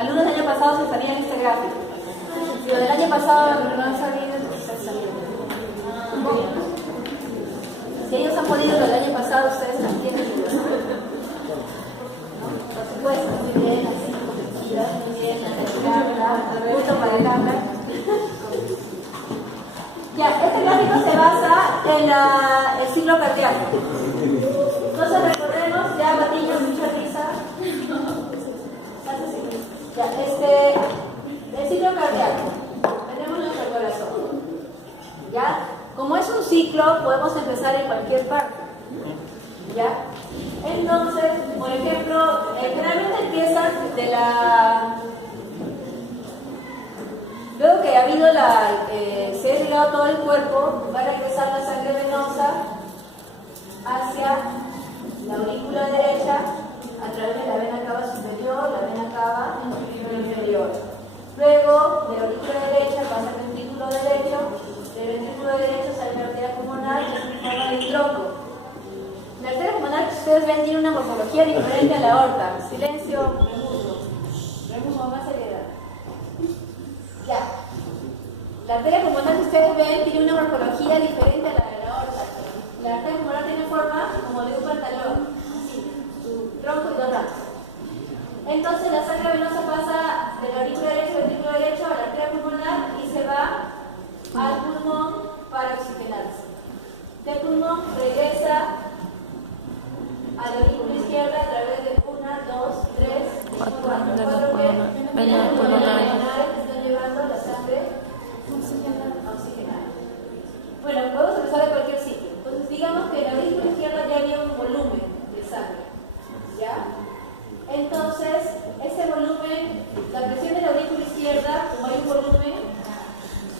alumnos del año pasado se salían en este gráfico. Si lo del año pasado no han sabido, ustedes salieron. Si ellos han podido lo del año pasado, ustedes también. Por supuesto, muy bien, así, muy bien, punto para el cámara. Ya, este gráfico se basa en el ciclo cardíaco. Entonces recordemos, ya Patiño, mucha risa. Ya, el ciclo cardíaco. Tenemos nuestro corazón. ¿Ya? Como es un ciclo, podemos empezar en cualquier parte. ¿Ya? Entonces, por ejemplo, generalmente empiezas de la... Luego que ha habido se ha irrigado todo el cuerpo, va a regresar la sangre venosa hacia la aurícula derecha a través de la vena cava superior, la vena cava inferior. Luego, de la aurícula derecha pasa al ventrículo derecho, del ventrículo derecho sale la arteria pulmonar y se forma el tronco. La arteria pulmonar que ustedes ven tiene una morfología diferente a la aorta. Silencio, remuso, más seriedad. Ya. La arteria pulmonar que ustedes ven tiene una morfología diferente a la de la aorta. La arteria pulmonar tiene forma como de un pantalón, así, su tronco y dos ramas. Entonces la sangre venosa pasa de la aurícula derecha al ventrículo derecho a la arteria pulmonar y se va al pulmón para oxigenarse. Del pulmón regresa a la aurícula izquierda a través de 1, 2, 3, 4 venas pulmonares que están llevando la sangre oxigenada. Bueno, podemos empezar de cualquier sitio. Entonces digamos que en la aurícula izquierda ya había un volumen de sangre. ¿Ya? Entonces, ese volumen, la presión de la aurícula izquierda, como hay un volumen,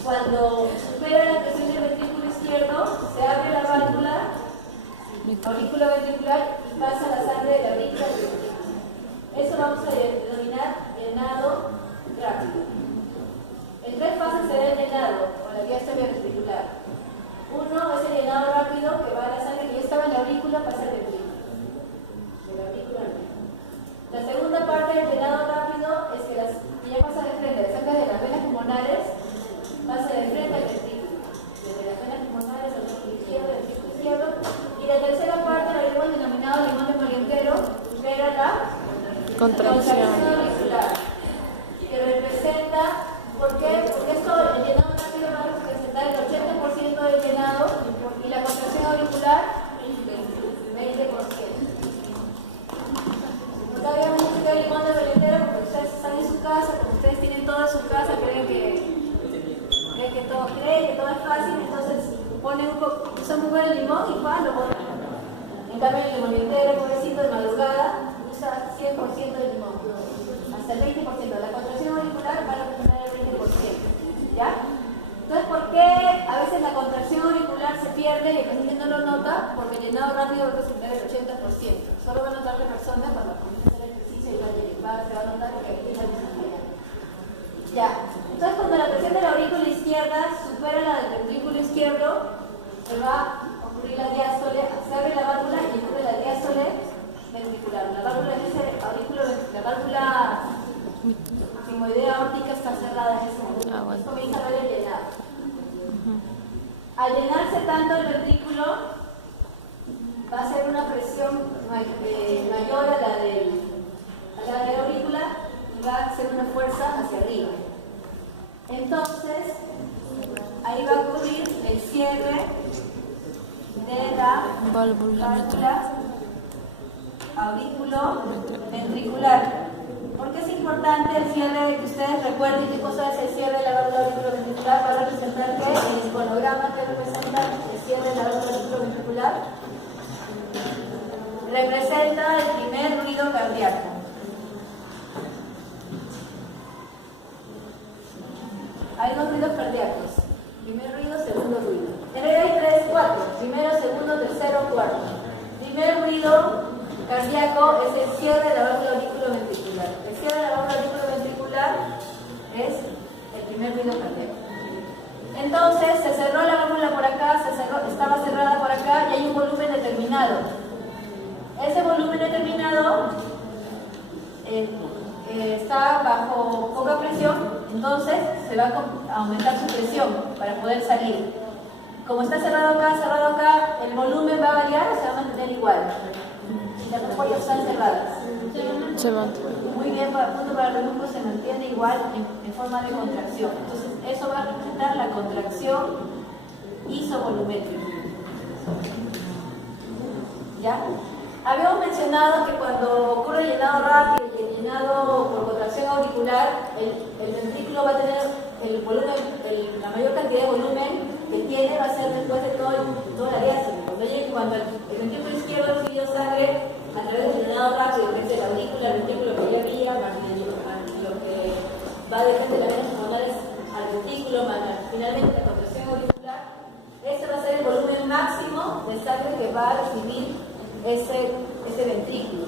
cuando supera la presión del ventrículo izquierdo, se abre la válvula aurícula ventricular y pasa la sangre de la aurícula al ventrículo. Eso vamos a denominar llenado rápido. En 3 fases se da el llenado con la diástole ventricular. Uno es el llenado rápido que va a la sangre que ya estaba en la aurícula, pasa al ventrículo. De la aurícula al ventrículo. La segunda parte del llenado rápido es que ya pasa de frente, la sangre de las venas pulmonares pasa de frente al ventrículo. Desde las venas pulmonares al ventrículo izquierdo. Y la tercera parte la hemos denominado limón de molientero, que era la contracción auricular, que representa, ¿por qué? Porque esto, el llenado rápido va a representar el 80% del llenado y la contracción auricular 20%. Todavía mucho que hay limón de molientero porque ustedes están en su casa, como ustedes tienen todo en su casa, creen que todo es fácil, entonces ponen usan muy buen limón y pan lo botan. En cambio el molientero, pobrecito, de madrugada, usa 100% de limón, hasta el 20%. La contracción auricular va a representar el 20%. ¿Ya? Entonces, ¿por qué a veces la contracción auricular se pierde y el paciente no lo nota? Porque el llenado rápido va a representar el 80%. Solo va a notar la persona cuando comienza el ejercicio y se va a notar que aquí está desarrollando. Ya. Entonces, cuando la presión de la aurícula izquierda supera la del ventrículo izquierdo, se va a ocurrir la diástole, se abre la válvula y ocurre la diástole ventricular. La válvula en ese aurículo, la válvula sigmoidea aórtica está cerrada en ese momento. Bueno. Comienza a ver el llenado. Al llenarse tanto el ventrículo, va a ser una presión mayor a la de la aurícula y va a ser una fuerza hacia arriba. Entonces, ahí va a ocurrir el cierre de la válvula auriculoventricular. ¿Por qué es importante el cierre? Que ustedes recuerden qué cosa es el cierre de la válvula auriculoventricular. Va a representar que el iconograma que representa el cierre de la válvula auriculoventricular representa el primer ruido cardíaco. Hay 2 ruidos cardíacos. Primer ruido, segundo ruido. En realidad hay 3, 4. Primero, segundo, tercero, cuarto. Primer ruido cardíaco es el cierre de la válvula auriculoventricular. El cierre de la válvula auriculoventricular es el primer ruido cardíaco. Entonces, se cerró la válvula por acá, estaba cerrada por acá y hay un volumen determinado. Ese volumen determinado está bajo poca presión, entonces se va a aumentar su presión para poder salir. Como está cerrado acá, el volumen va a variar o se va a mantener igual. Si las ampollas están cerradas. Se mantiene. Muy bien, punto para el músculo se mantiene igual en forma de contracción. Entonces, eso va a representar la contracción isovolumétrica. ¿Ya? Habíamos mencionado que cuando ocurre el llenado rápido y el llenado por contracción auricular, el ventrículo va a tener el volumen, la mayor cantidad de volumen que tiene va a ser después de toda la diástole. Cuando el ventrículo izquierdo recibió sangre a través del llenado rápido, que es el aurícula, el ventrículo que ya había, más lo que va de frente de las venas pulmonares al ventrículo, más finalmente la contracción auricular, ese va a ser el volumen máximo de sangre que va a recibir ese ventrículo.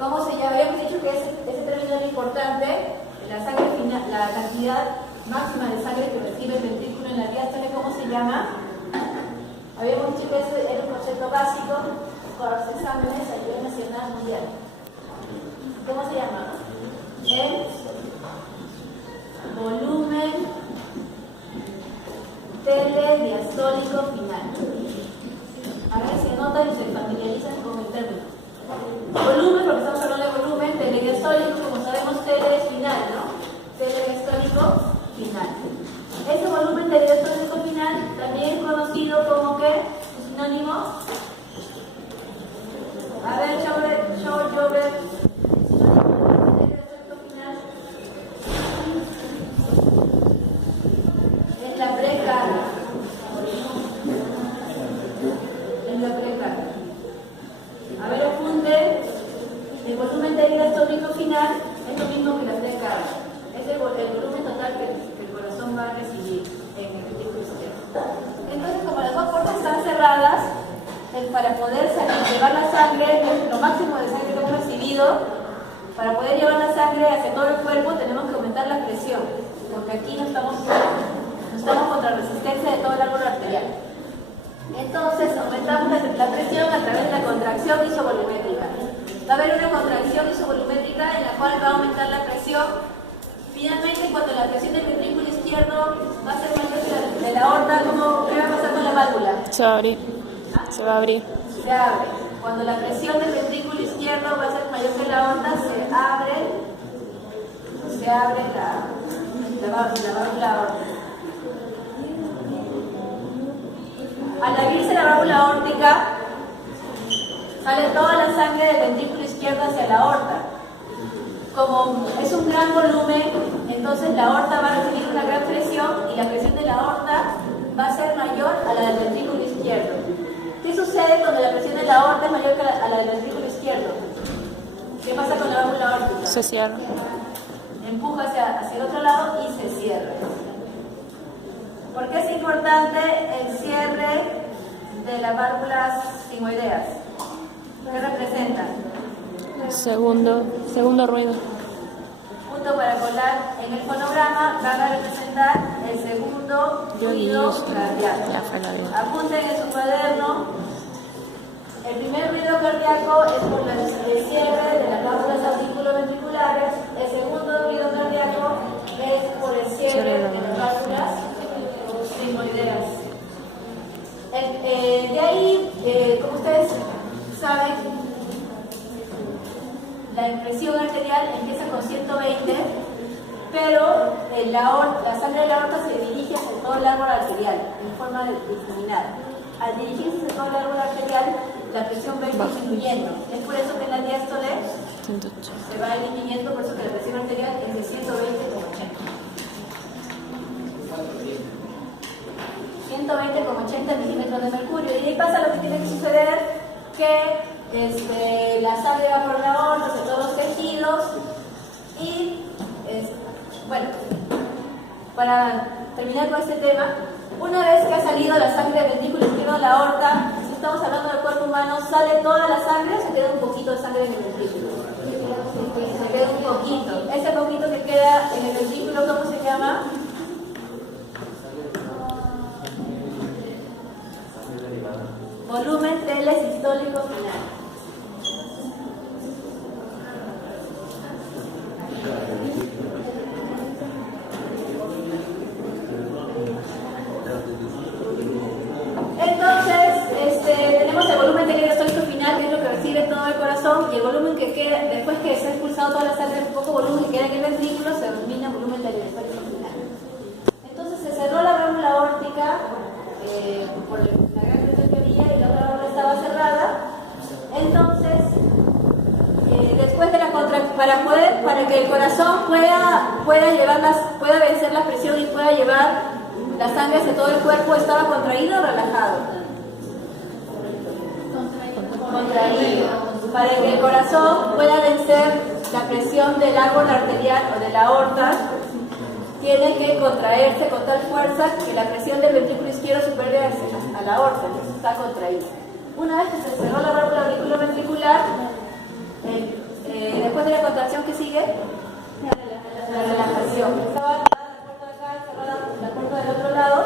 ¿Cómo se llama? Habíamos dicho que ese término era importante, la sangre final, la cantidad máxima de sangre que recibe el ventrículo en la diástole. ¿Cómo se llama? Habíamos dicho que ese era un concepto básico para los exámenes a nivel nacional mundial. ¿Cómo se llama? El volumen telediastólico final. A ver si anotan y se familiarizan con el término. Volumen, porque estamos hablando de volumen, telediastólico, como sabemos, tele es final, ¿no? Telediastólico final. Ese volumen telediastólico final también es conocido como ¿qué? ¿Su sinónimo? A ver, Jover. Es la precarga. A ver, apunte. El volumen telediastólico final es lo mismo que la precarga. Es el volumen total que el corazón va a recibir en el ventrículo izquierdo. Entonces, como las dos puertas están cerradas, para poder llevar la sangre, lo máximo de sangre que hemos recibido, para poder llevar la sangre hacia todo el cuerpo, tenemos que aumentar la presión, porque aquí no estamos contra resistencia de todo el árbol arterial. Entonces, aumentamos la presión a través de la contracción isovolumétrica. Va a haber una contracción isovolumétrica en la cual va a aumentar la presión. Finalmente, cuando la presión del ventrículo izquierdo va a ser mayor que la de la aorta, ¿qué va a pasar con la válvula? Se va a abrir. Se va a abrir. Se abre. Cuando la presión del ventrículo izquierdo va a ser mayor que la aorta, se abre la válvula aórtica. Al abrirse la válvula aórtica, sale toda la sangre del ventrículo izquierdo hacia la aorta. Como es un gran volumen, entonces la aorta va a recibir una gran presión y la presión de la aorta va a ser mayor a la del ventrículo izquierdo. ¿Qué sucede cuando la presión de la aorta es mayor que a la del ventrículo izquierdo? ¿Qué pasa con la válvula aórtica? Se cierra. Empuja hacia el otro lado y se cierra. ¿Por qué es importante el cierre de las válvulas sigmoideas? ¿Qué representan? Segundo ruido. Punto para colar. En el fonograma van a representar el segundo ruido cardíaco. Apunten en su cuaderno. El primer ruido cardíaco es por el cierre de las válvulas auriculoventriculares. El segundo ruido cardíaco es por el cierre de las válvulas sigmoideas. De ahí, como ustedes saben, la presión arterial empieza con 120, pero la sangre de la aorta se dirige hacia todo el árbol arterial en forma discriminada. Al dirigirse hacia todo el árbol arterial, la presión va a ir disminuyendo. Es por eso que en la diástole se va disminuyendo, por eso que la presión arterial es de 120 con 80. 120 con 80 milímetros de mercurio. Y ahí pasa lo que tiene que suceder, que la sangre va por la aorta, hacia todos los tejidos. Y, bueno, para terminar con este tema, una vez que ha salido la sangre del ventrículo izquierdo de la aorta, si estamos hablando del cuerpo humano, ¿sale toda la sangre o se queda un poquito de sangre en el ventrículo? Se queda un poquito. Ese poquito que queda en el ventrículo, ¿cómo se llama? Volumen telesistólico final. para que el corazón pueda vencer la presión y pueda llevar la sangre hacia todo el cuerpo, ¿estaba contraído o relajado? Contraído. Para que el corazón pueda vencer la presión del árbol arterial o de la aorta, tiene que contraerse con tal fuerza que la presión del ventrículo izquierdo supere a la aorta, entonces está contraída. Una vez que se cerró la válvula auriculoventricular, después de la contracción que sigue, la relajación. Estaba cerrada la puerta de acá, cerrada la puerta del otro lado,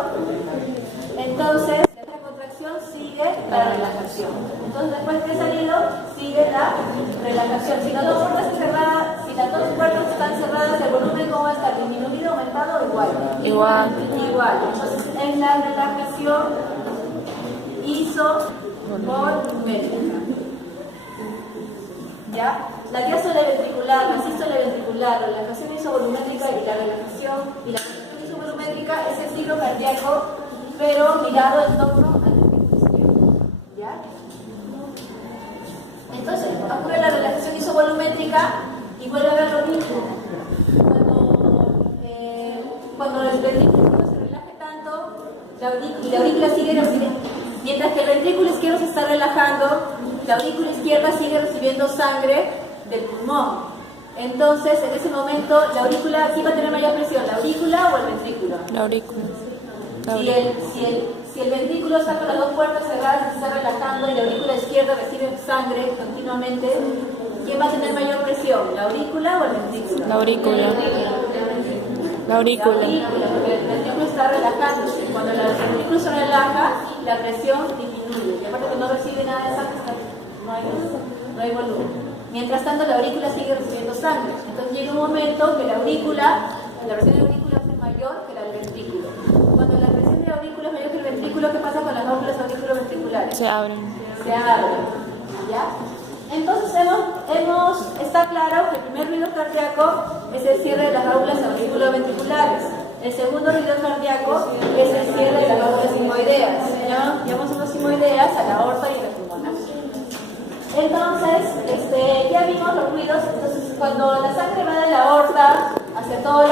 entonces esta contracción sigue la relajación. Entonces después que he salido, sigue la relajación. Si las dos puertas están cerradas, el volumen ¿cómo va a estar? ¿Disminuido, aumentado o igual? Igual. Entonces es la relajación isovolumétrica. ¿Ya? La diástole ventricular, la sístole ventricular, la relajación isovolumétrica y la contracción isovolumétrica es el ciclo cardíaco, pero mirado en torno al ventrículo izquierdo. ¿Ya? Entonces ocurre la relajación isovolumétrica y vuelve a haber lo mismo. Cuando el ventrículo se relaje tanto y la aurícula sigue recibiendo, mientras que el ventrículo izquierdo se está relajando, la aurícula izquierda sigue recibiendo sangre del pulmón. Entonces, en ese momento, la aurícula, ¿quién va a tener mayor presión? ¿La aurícula o el ventrículo? La aurícula. Si el ventrículo está con las dos puertas cerradas, se está relajando y la aurícula izquierda recibe sangre continuamente, ¿quién va a tener mayor presión? ¿La aurícula o el ventrículo? La aurícula. La aurícula. Porque el ventrículo está relajándose. Cuando el ventrículo se relaja, la presión disminuye. Y aparte que no recibe nada de sangre, no hay volumen. Mientras tanto, la aurícula sigue recibiendo sangre. Entonces llega un momento que la presión de la aurícula es mayor que la del ventrículo. Cuando la presión de la aurícula es mayor que el ventrículo, ¿qué pasa con las válvulas auriculoventriculares? Se abren. ¿Ya? Entonces está claro que el primer ruido cardíaco es el cierre de las válvulas auriculoventriculares. El segundo ruido cardíaco es el cierre de las válvulas simoideas. Llamamos unas simoideas a la aorta y a la pulmonar. Entonces, ya vimos los ruidos. Entonces, cuando la sangre va de la aorta hacia todo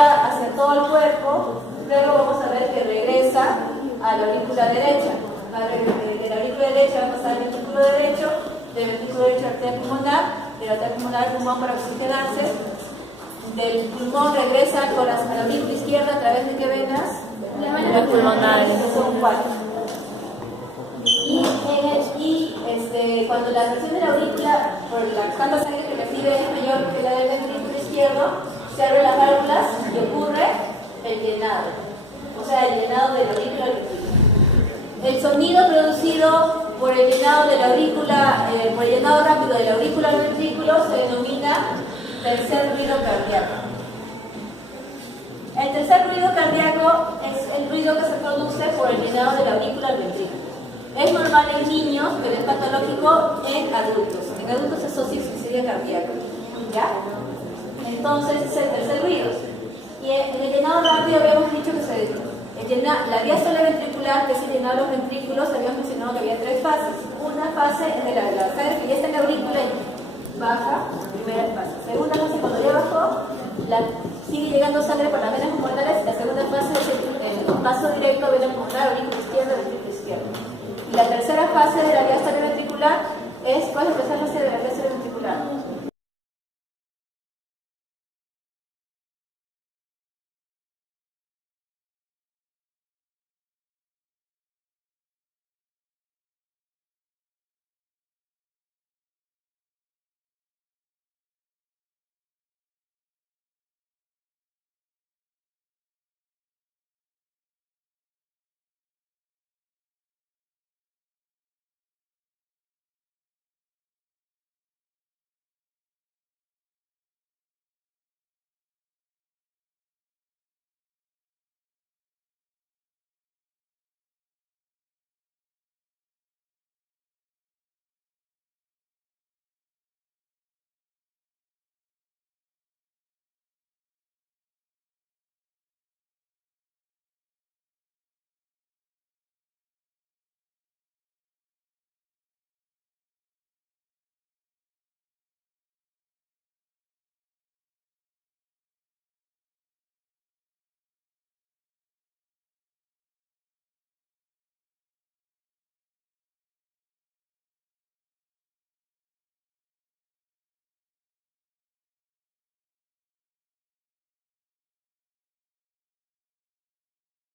el cuerpo, luego vamos a ver que regresa a la aurícula derecha. De la aurícula derecha va a pasar al ventrículo derecho, del ventrículo derecho a la arteria pulmonar, de la arteria pulmonar al pulmón para oxigenarse, del pulmón regresa a la aurícula izquierda a través de qué venas? Las pulmonares. Son 4. Cuando la presión de la aurícula por la tanta sangre que recibe es mayor que la del ventrículo izquierdo, se abren las válvulas y ocurre el llenado, o sea, el llenado de la aurícula al ventrículo. El sonido producido por el llenado de la aurícula, por el llenado rápido de la aurícula al ventrículo se denomina tercer ruido cardíaco. El tercer ruido cardíaco es el ruido que se produce por el llenado de la aurícula al ventrículo. Es normal en niños, pero es patológico en adultos. En adultos es suicidio cardíaco. ¿Ya? Entonces es el tercer ruido. Y en el llenado rápido habíamos dicho que la diástole ventricular, que es el llenado de los ventrículos, habíamos mencionado que había 3 fases. Una fase es de la sangre que ya está en la aurícula y baja, primera fase. Segunda fase, cuando ya bajó, sigue llegando sangre por las venas pulmonares. La segunda fase es el paso directo vena pulmonar, aurícula izquierda, ventrículo izquierdo. Y la tercera fase de la diástole ventricular es, ¿cuál es la tercera fase de la diástole ventricular?